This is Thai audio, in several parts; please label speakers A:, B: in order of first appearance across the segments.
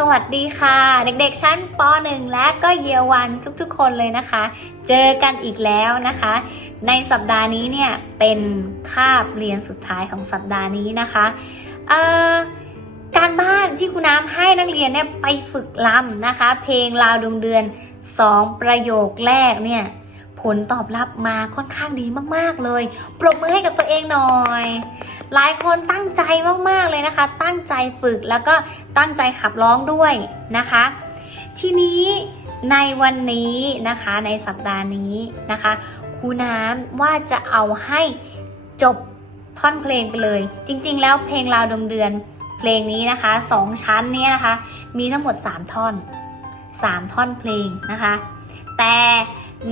A: สวัสดีค่ะ เด็กๆชั้นป .1 และก็เยาวันทุกๆ คนเลยนะคะ เจอกันอีกแล้วนะคะ ในสัปดาห์นี้เนี่ยเป็นคาบเรียนสุดท้ายของสัปดาห์นี้นะคะเอ่อการบ้านที่คุณน้ำให้นักเรียนเนี่ยไปฝึกลำนะคะ เพลงลาวดวงเดือน 2 ประโยคแรกเนี่ยผลตอบรับมาค่อนข้างดีมากๆเลย ปรบมือให้กับตัวเองหน่อย หลายคนตั้งใจมากๆเลยนะคะ ตั้งใจฝึกแล้วก็ตั้งใจขับร้องด้วยนะคะ ทีนี้ในวันนี้นะคะในสัปดาห์นี้นะคะครูน้ำว่าจะเอาให้จบท่อนเพลงไปเลย จริงๆ แล้วเพลงราวดวงเดือนเพลงนี้นะคะสองชั้นเนี้นะคะ มีทั้งหมด 3 ท่อน 3 ท่อนเพลงนะคะ แต่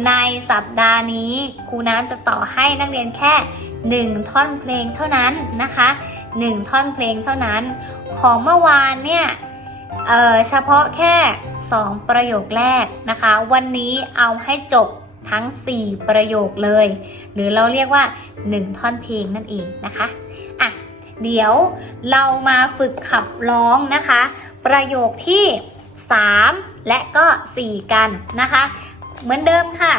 A: ในสัปดาห์นี้ครูน้ำจะต่อให้นักเรียนแค่ 1 ท่อนเพลงเท่านั้นนะคะ 1 ท่อนเพลงเท่านั้น ของเมื่อวานเนี่ยเเฉพาะแค่ 2 ประโยคแรกนะคะ วันนี้เอาให้จบทั้ง 4 ประโยคเลย หรือเราเรียกว่า 1 ท่อนเพลงนั่นเองนะคะอะเดี๋ยวเรามาฝึกขับร้องนะคะ ประโยคที่ 3 และก็ 4 กันนะคะ เหมือนเดิมค่ะ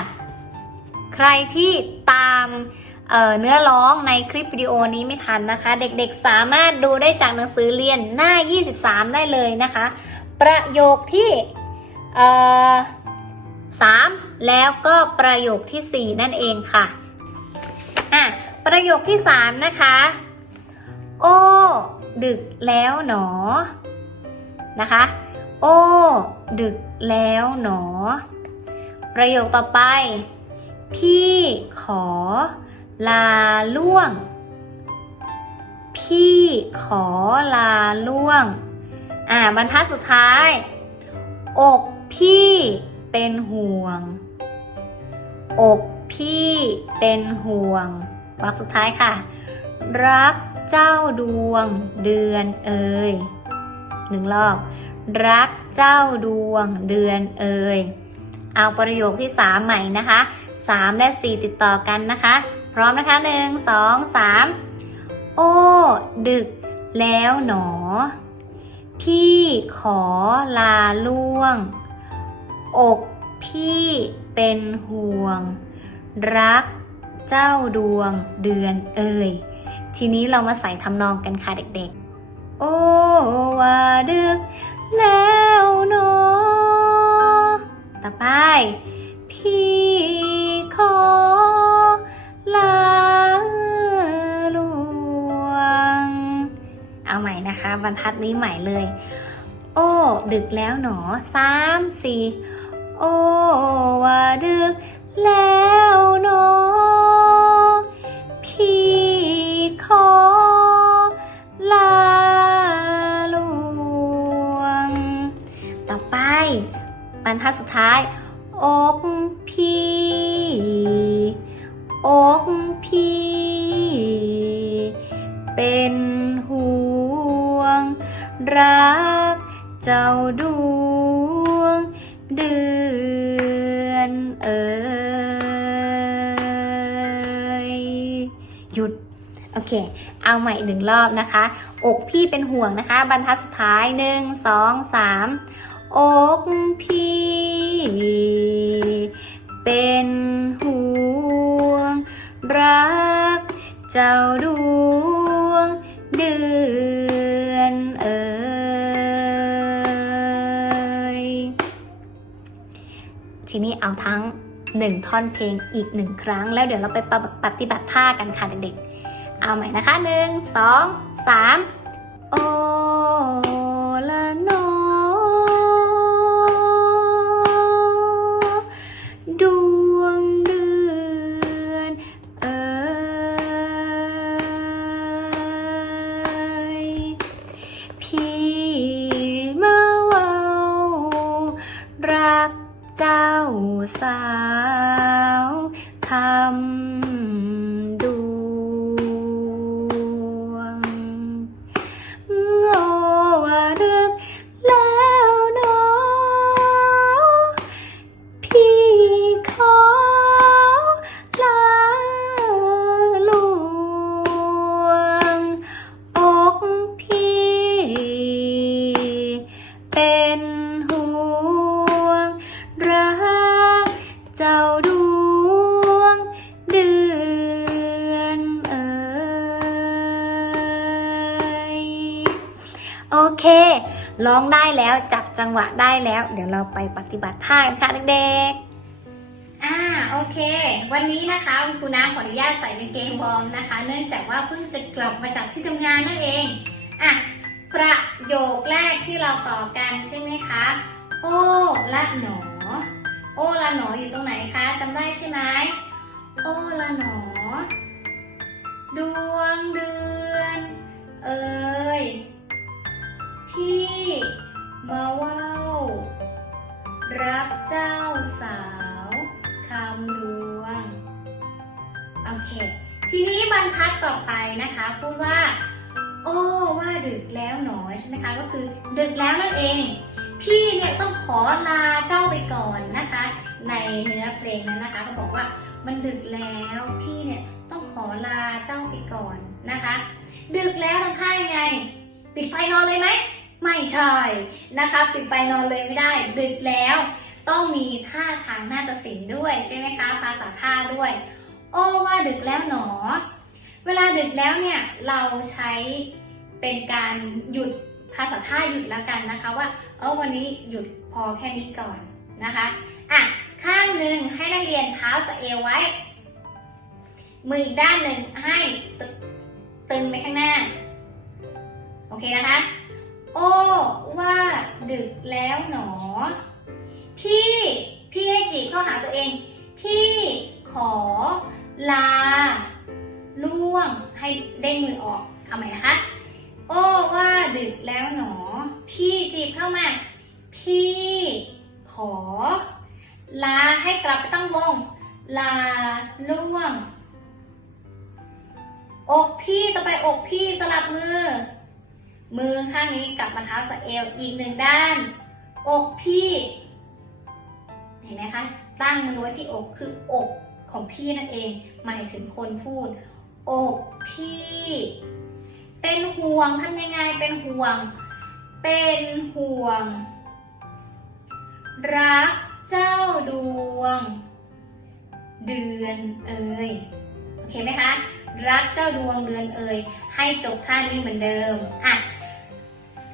A: ใครที่ตามเเนื้อร้องในคลิปวิดีโอนี้ไม่ทันนะคะ เด็กๆสามารถดูได้จากหนังสือเรียนหน้า 23 ได้เลยนะคะ ประโยคที่เอ่อ3แล้วก็ประโยคทีสี่ 4 นั่นเองค่ะอะ ประโยคที่ 3 นะคะ โอ้ ดึกแล้วหนอ นะคะ โอ้ ดึกแล้วหนอ ประโยคต่อไป พี่ขอลาล่วง พี่ขอลาล่วง อ่าบรรทัดสุดท้าย อกพี่เป็นห่วง อกพี่เป็นห่วงวรรคสุดท้ายค่ะ รักเจ้าดวงเดือนเอ่ยหนึ่งรอบ รักเจ้าดวงเดือนเอ่ย เอาประโยคที่ 3 ใหม่นะคะ 3 และ 4 ติดต่อกันนะคะ พร้อมนะคะ 1 2 3 โอ้ ดึกแล้วหนอ พี่ขอลาล่วง อกพี่เป็นห่วง รักเจ้าดวงเดือนเอ่ย ทีนี้เรามาใส่ทำนองกันค่ะเด็กๆ โอ้ว่าดึกแล้วหนอ ต่อไป พี่ขอลาลวง เอาใหม่นะคะ บรรทัดนี้ใหม่เลย โอ้ ดึกแล้วหนอสามสี่โอ้ว่าดึกแล้วหนอ พี่ขอลา บรรทัดสุดท้าย อกพี่ อกพี่ เป็นห่วง รักเจ้าดวง เดือนเอ่ยหยุดโอเค เอาใหม่อีกหนึ่งรอบนะคะ อกพี่เป็นห่วงนะคะ บรรทัดสุดท้ายหนึ่งสองสาม อกพี่ เป็นห่วง รักเจ้าดวงเดือนเอ่ยทีนี้เอาทั้งหนึ่งท่อนเพลงอีกหนึ่งครั้ง แล้วเดี๋ยวเราไปปฏิปฏิบัติท่ากันค่ะเด็กๆ เอาใหม่นะคะหนึ่งสองสามโอละนอ ร้องได้แล้วจับจังหวะได้แล้ว เดี๋ยวเราไปปฏิบัติท่ากันค่ะเด็กๆ อ่าโอเค วันนี้นะคะคุณครูน้ำขออนุญาตใส่กางเกงวอร์มนะคะ เนื่องจากว่าเพิ่งจะกลับมาจากที่ทำงานนั่นเองอะประโยคแรกที่เราต่อกันใช่ไหมคะ โอ้ละหนอ โอ้ละหนออยู่ตรงไหนคะจำได้ใช่ไหมโอ้ละหนอ ดวงเดือน เอ่ย พี่มาว้ารับเจ้าสาวคำดวงโอเค ทีนี้บรรทัดต่อไปนะคะพูดว่า โอ้ว่าดึกแล้วหนอใช่ไหมคะ ก็คือดึกแล้วนั่นเอง พี่เนี่ยต้องขอลาเจ้าไปก่อนนะคะ ในเนื้อเพลงนั้นนะคะเขาบอกว่ามันดึกแล้วพี่เนี่ยต้องขอลาเจ้าไปก่อนนะคะ ดึกแล้วทำท่ายังไง ปิดไฟนอนเลยไหม ไม่ใช่นะคะปิดไฟนอนเลยไม่ได้ดึกแล้ว ต้องมีท่าทางนาฏศิลป์ด้วยใช่ไหมคะภาษาท่าด้วย โอ้ว่าดึกแล้วหนอ เวลาดึกแล้วเนี่ยเราใช้เป็นการหยุดภาษาท่าหยุดแล้วกันนะคะว่าเออวันนี้หยุดพอแค่นี้ก่อนนะคะอะข้างหนึ่งให้นักเรียนเท้าสะเอวไว้ มืออีกด้านหนึ่งให้ตึงไปข้างหน้า โอเคนะคะ โอ้ว่าดึกแล้วหนอ พี่ พี่ให้จีบเข้าหาตัวเอง พี่ขอลา ล่วงให้เด้งมือออก เอาใหม่นะคะ โอ้ว่าดึกแล้วหนอ พี่จีบเข้ามา พี่ขอ ลาให้กลับไปตั้งวง ลาล่วง อกพี่ต่อไปอกพี่สลับมือ มือข้างนี้กลับมาเท้าสะเอวอีกหนึ่งด้าน อกพี่ เห็นไหมคะ ตั้งมือไว้ที่อกคืออกของพี่นั่นเอง หมายถึงคนพูด อกพี่ เป็นห่วงทำยังไงเป็นห่วง เป็นห่วง รักเจ้าดวง เดือนเอ่ยโอเคไหมคะ รักเจ้าดวงเดือนเอ่ยให้จบท่านี้เหมือนเดิมอะ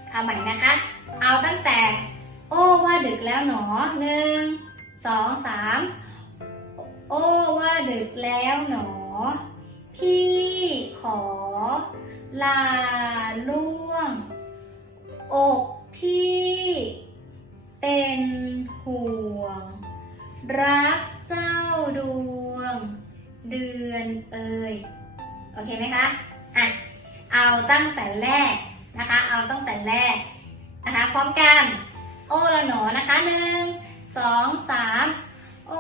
A: เอาใหม่นะคะ เอาตั้งแต่ โอ้ว่าดึกแล้วหนอหนึ่งสองสามโอ้ว่าดึกแล้วหนอ พี่ขอ ลาล่วง อกพี่ เป็นห่วง รักเจ้าดวง เดือนเอ่ย โอเคไหมคะอะเอาตั้งแต่แรกนะคะ เอาตั้งแต่แรกนะคะ พร้อมกัน โอละหนอนะคะหนึ่งสองสามโอ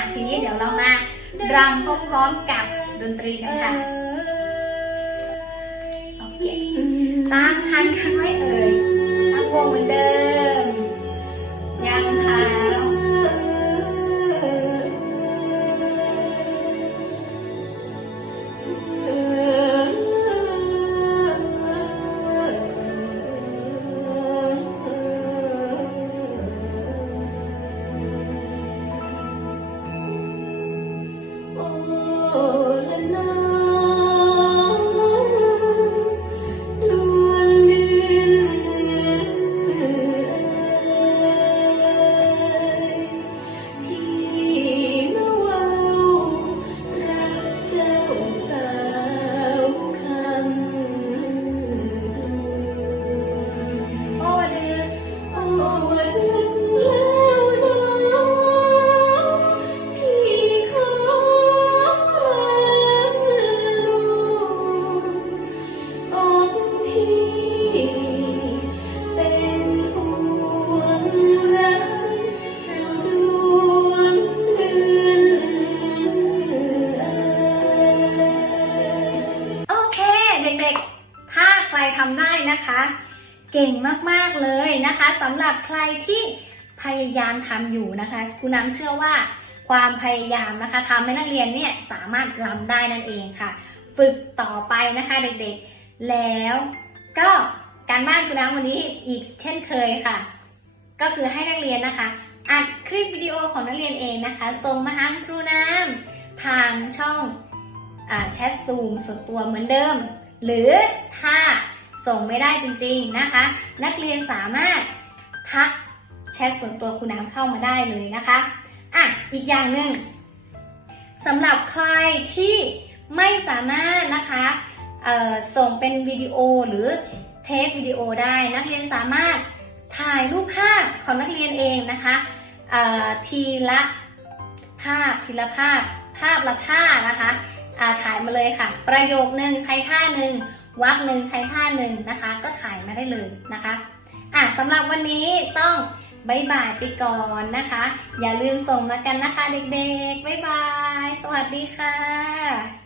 A: คะอะทีนี้เดี๋ยวเรามารำพร้อมๆกับดนตรีกันค่ะโอเคตามทันกันไหมเอ่ยตั้งวงเหมือนเดิมยังเท้ ที่พยายามทำอยู่นะคะคุณน้ำเชื่อว่าความพยายามนะคะทำให้นักเรียนเนี่ยสามารถล้ำได้นั่นเองค่ะ ฝึกต่อไปนะคะเด็กๆ แล้วก็การบ้านคุณน้ำวันนี้อีกเช่นเคยค่ะ ก็คือให้นักเรียนนะคะอัดคลิปวิดีโอของนักเรียนเองนะคะส่งมาหาครูน้ำทางช่องแชทซูมส่วนตัวเหมือนเดิม หรือถ้าส่งไม่ได้จริงๆนะคะ นักเรียนสามารถ ทักแชทส่วนตัวคุณน้ำเข้ามาได้เลยนะคะอะอีกอย่างหนึ่งสำหรับใครที่ไม่สามารถนะคะส่งเป็นวิดีโอหรือเทปวิดีโอได้นักเรียนสามารถถ่ายรูปภาพของนักเรียนเองนะคะทีละภาพทีละภาพภาพละท่านะคะถ่ายมาเลยค่ะ ประโยคนึงใช้ท่าหนึ่งวรรคหนึ่งใช้ท่าหนึ่งนะคะ ก็ถ่ายมาได้เลยนะคะ อะสำหรับวันนี้ต้องบายบายไปก่อนนะคะ อย่าลืมส่งมากันนะคะเด็กๆบายบาย สวัสดีค่ะ